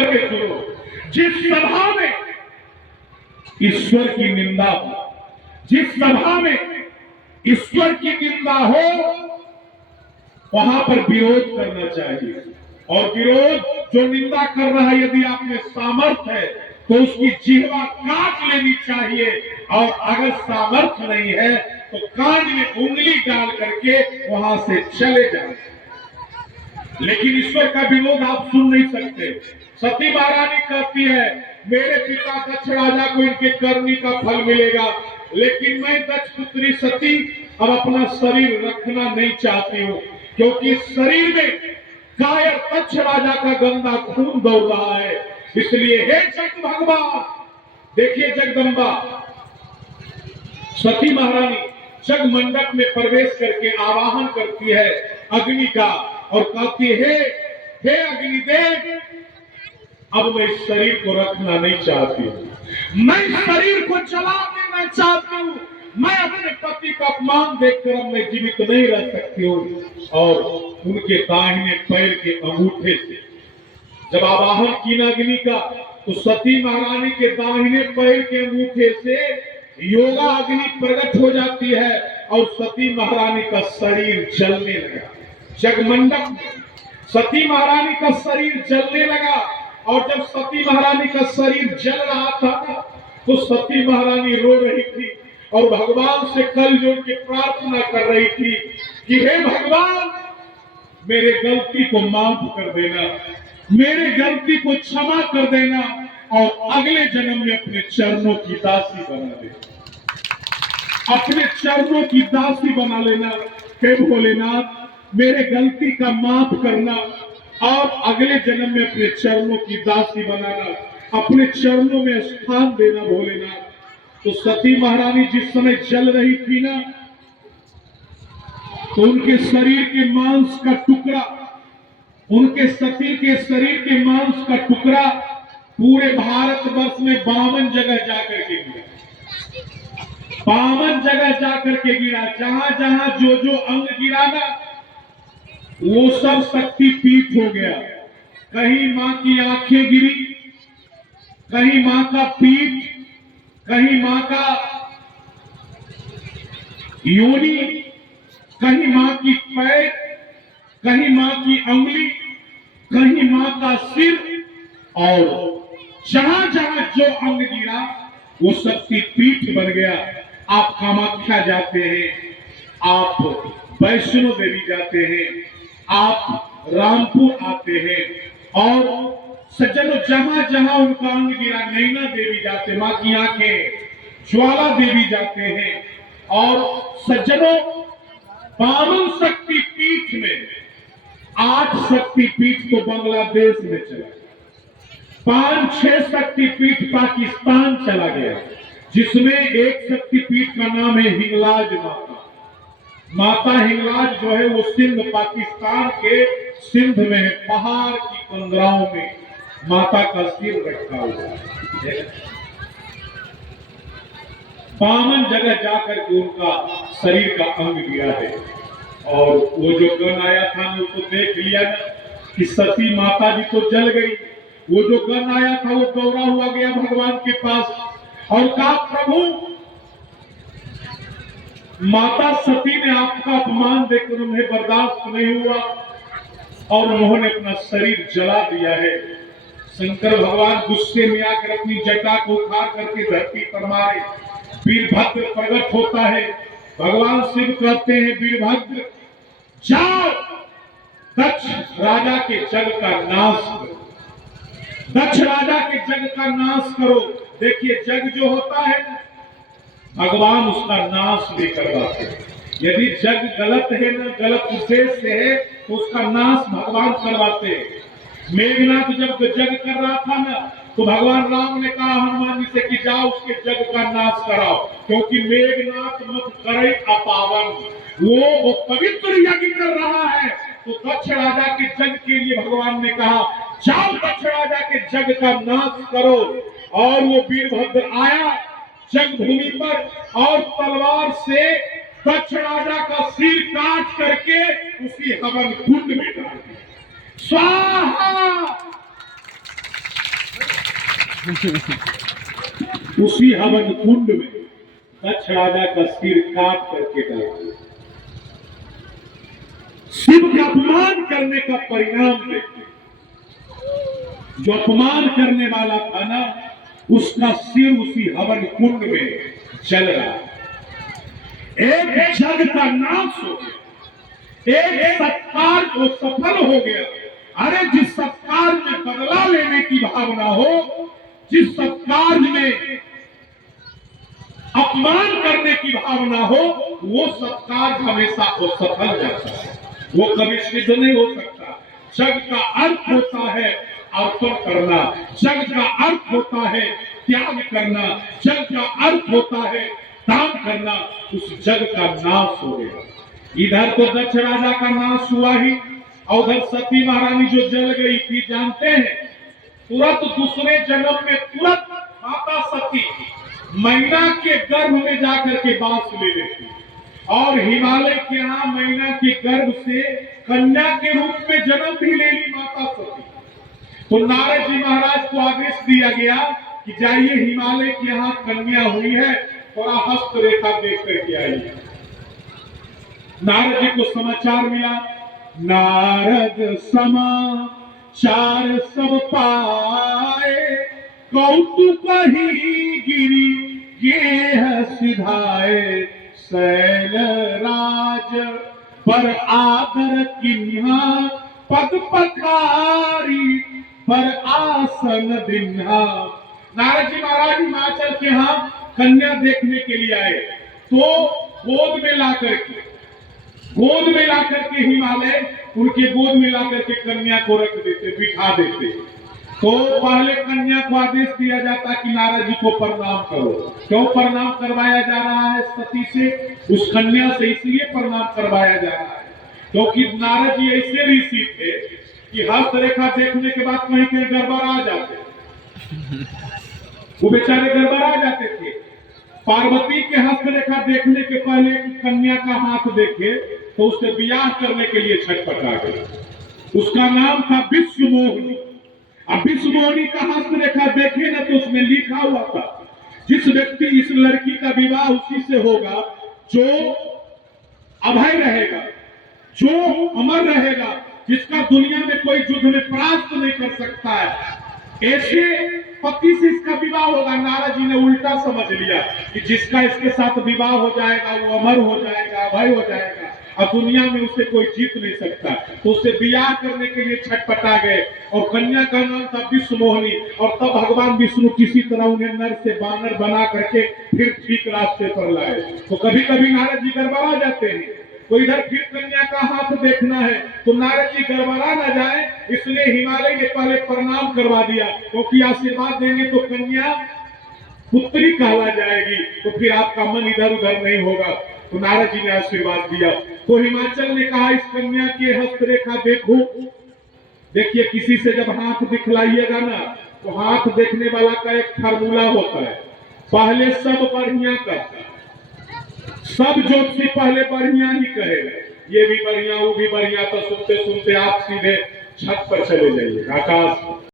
करके सुनो, जिस सभा में ईश्वर की निंदा हो, जिस सभा में ईश्वर की निंदा हो, वहां पर विरोध करना चाहिए। और विरोध जो निंदा कर रहा है, यदि आप में सामर्थ्य है तो उसकी जिह्वा काट लेनी चाहिए, और अगर सामर्थ्य नहीं है तो कान में उंगली डाल करके वहां से चले जाए। लेकिन ईश्वर का विरोध आप सुन नहीं सकते। सती महारानी कहती है, मेरे पिता दक्ष राजा को इनके करनी का फल मिलेगा, लेकिन मैं दक्ष पुत्री सती अब अपना शरीर रखना नहीं चाहती हूँ, क्योंकि शरीर में कायर दक्ष राजा का गंदा खून दौड़ रहा है। इसलिए हे जग भगवान, देखिए जगदम्बा सती महारानी जग मंडप में प्रवेश करके आवाहन करती है अग्नि का, और कहती है, हे अग्निदेव, अब मैं इस शरीर को रखना नहीं चाहती हूँ, मैं शरीर को जला देना चाहती हूँ, मैं अपने पति का अपमान देखकर अब मैं जीवित नहीं रह सकती हूँ। और उनके दाहिने पैर के अंगूठे से जब आवाहन की ना अग्नि का, तो सती महारानी के दाहिने पैर के अंगूठे से योगा अग्नि प्रकट हो जाती है, और सती महारानी का शरीर जलने लगा। जगमंडप में सती महारानी का शरीर जलने लगा, और जब सती महारानी का शरीर जल रहा था तो सती महारानी रो रही थी और भगवान से कल जोड़ के प्रार्थना कर रही थी कि हे भगवान, मेरे गलती को माफ कर देना, मेरे गलती को क्षमा कर देना, और अगले जन्म में अपने चरणों की दासी बना देना, अपने चरणों की दासी बना लेना। हे भोलेनाथ, मेरे गलती का माफ करना, और अगले जन्म में अपने चरणों की दासी बनाना, अपने चरणों में स्थान देना भोलेनाथ। तो सती महारानी जिस समय जल रही थी ना, तो उनके शरीर के मांस का टुकड़ा, उनके सती के शरीर के मांस का टुकड़ा पूरे भारतवर्ष में 52 जगह जाकर के गिरा, 52 जगह जाकर के गिरा। जहां जहां जो अंग गिरा ना, वो सब शक्ति पीठ हो गया। कहीं मां की आंखें गिरी, कहीं मां का पीठ, कहीं मां का योनि, कहीं मां की पैर, कहीं मां की अंगुली, कहीं मां का सिर, और जहां जहां जो अंग गिरा वो शक्ति पीठ बन गया। आप कामाख्या जाते हैं, आप वैष्णो देवी जाते हैं, आप रामपुर आते हैं, और सज्जनों जहां जहां उनका अंग गिरा, नैना देवी जाते, मां की आंखें, ज्वाला देवी जाते हैं, और सज्जनों 52 शक्ति पीठ में 8 शक्ति पीठ तो बांग्लादेश में चला, 5-6 शक्ति पीठ पाकिस्तान चला गया, जिसमें एक शक्ति पीठ का नाम है हिंगलाज माता। माता हिंगलाज जो है वो सिंध, पाकिस्तान के सिंध में है, पहाड़ की कंदराओं में माता का सिर रखा हुआ है। 52 जगह जाकर के उनका शरीर का अंग गिरा है। और वो जो गण आया था ना, उसको देख लिया ना कि सती माता जी तो जल गई। वो जो गण आया था वो दौड़ा हुआ गया भगवान के पास और कहा, प्रभु, माता सती ने आपका अपमान देखकर उन्हें बर्दाश्त नहीं हुआ और उन्होंने अपना शरीर जला दिया है। शंकर भगवान गुस्से में आकर अपनी जटा को उखाड़ करके धरती पर मारे। वीरभद्र प्रकट होता है। भगवान शिव कहते हैं, वीरभद्र जाओ, दक्ष राजा के जग का नाश करो, दक्ष राजा के जग का नाश करो। देखिए, जग जो होता है ना, भगवान उसका नाश भी करवाते हैं। यदि जग गलत है ना, गलत उद्देश्य है, तो उसका नाश भगवान करवाते हैं। मेघनाथ जब जग कर रहा था ना, तो भगवान राम ने कहा हनुमान जी से कि जाओ उसके जग का नाश कराओ, क्योंकि मेघनाथ मत करे अपावन, वो पवित्र यज्ञ कर रहा है। तो दक्ष राजा के जग के लिए भगवान ने कहा, जाओ दक्ष राजा के जग का नाश करो। और वो वीरभद्र आया जग भूमि पर और तलवार से दक्ष राजा का सिर काट करके उसी हवन कुंड में डाल दिया। स्वाहा उसी हवन कुंड में दक्ष राजा का सिर काट करके डाल दिया। शिव का अपमान करने का परिणाम देखते, जो अपमान करने वाला था ना, उसका सिर उसी हवन कुंड में जल रहा है। एक जग का नाश हो गया, एक सत्कार को सफल हो गया। अरे जिस सत्कार में बदला लेने की भावना हो, जिस सत्कार में अपमान करने की भावना हो, वो सत्कार हमेशा को सफल जाता है, वो कभी सिद्ध नहीं हो सकता। जग का अर्थ होता है अर्पण करना, जग का अर्थ होता है त्याग करना, जग का अर्थ होता है दान करना। उस जग का नाश हो गया। इधर तो दक्ष राजा का नाश हुआ ही, और उधर सती महारानी जो जल गई थी, जानते हैं तुरंत दूसरे जन्म में तुरंत माता सती मैना के गर्भ में जाकर के वास ले लेती, और हिमालय के यहाँ मैना के गर्भ से कन्या के रूप में जन्म भी ले ली माता सती। तो नारद जी महाराज को आदेश दिया गया कि जाइए हिमालय के यहाँ कन्या हुई है, थोड़ा हस्तरेखा देख करके आइए। नारद जी को समाचार मिला। नारद समाचार सब पाए, कौतुक ही गिरी गेह सिधाए। शैल राज पर आदर किन्हा, पद पखारी पर आसन दिन्हा। नारद जी महाराज हिमाचल के यहाँ कन्या देखने के लिए आए, तो गोद में लाकर के हिमालय उनके गोद में लाकर के कन्या को रख देते, बिठा देते। तो पहले कन्या को आदेश दिया जाता कि नारद जी को प्रणाम करो। क्यों प्रणाम करवाया जा रहा है सती से? उस कन्या से इसलिए प्रणाम करवाया जा रहा है क्योंकि नारद जी ऐसे ऋषि थे कि हस्तरेखा देखने के बाद कहीं कहीं गड़बड़ा जाते, वो बेचारे गड़बड़ा जाते थे। पार्वती के हस्तरेखा देखने के पहले कन्या का हाथ देखे तो उससे विवाह करने के लिए छटपटा गए। उसका नाम था विश्वमोहिनी। अब विश्वमोहिनी का हस्तरेखा देखे ना तो उसमें लिखा हुआ था, जिस व्यक्ति इस लड़की का विवाह उसी से होगा जो अभय रहेगा, जो अमर रहेगा, जिसका दुनिया में कोई युद्ध में परास्त नहीं कर सकता है, ऐसे पति से इसका विवाह होगा। नारद जी ने उल्टा समझ लिया कि जिसका इसके साथ विवाह हो जाएगा वो अमर हो जाएगा, अभय हो जाएगा, और दुनिया में उसे कोई जीत नहीं सकता। तो उससे विवाह करने के लिए छटपटा गए, और कन्या का नाम था विश्वमोहिनी। और तब भगवान विष्णु किसी तरह उन्हें नर से बानर बना करके फिर ठीक रास्ते पर लाए। तो कभी कभी नारद जी गड़बड़ा जाते हैं, तो इधर फिर कन्या का हाथ देखना है तो नारद जी गड़बड़ा न जाए, इसलिए हिमालय ने पहले प्रणाम करवा दिया, क्योंकि आशीर्वाद देंगे तो कन्या पुत्री कहला जाएगी, तो फिर आपका मन इधर उधर नहीं होगा। तो नारद जी ने आशीर्वाद दिया। तो हिमाचल ने कहा इस कन्या के हस्तरेखा देखो। देखिए किसी से जब हाथ दिखलाइएगा ना, तो हाथ देखने वाला का एक फार्मूला होता है, पहले सब बढ़िया करता, सब ज्योतिषी पहले बढ़िया ही कहेगा, ये भी बढ़िया वो भी बढ़िया। तो सुनते सुनते आप सीधे छत पर चले जाइए, आकाश।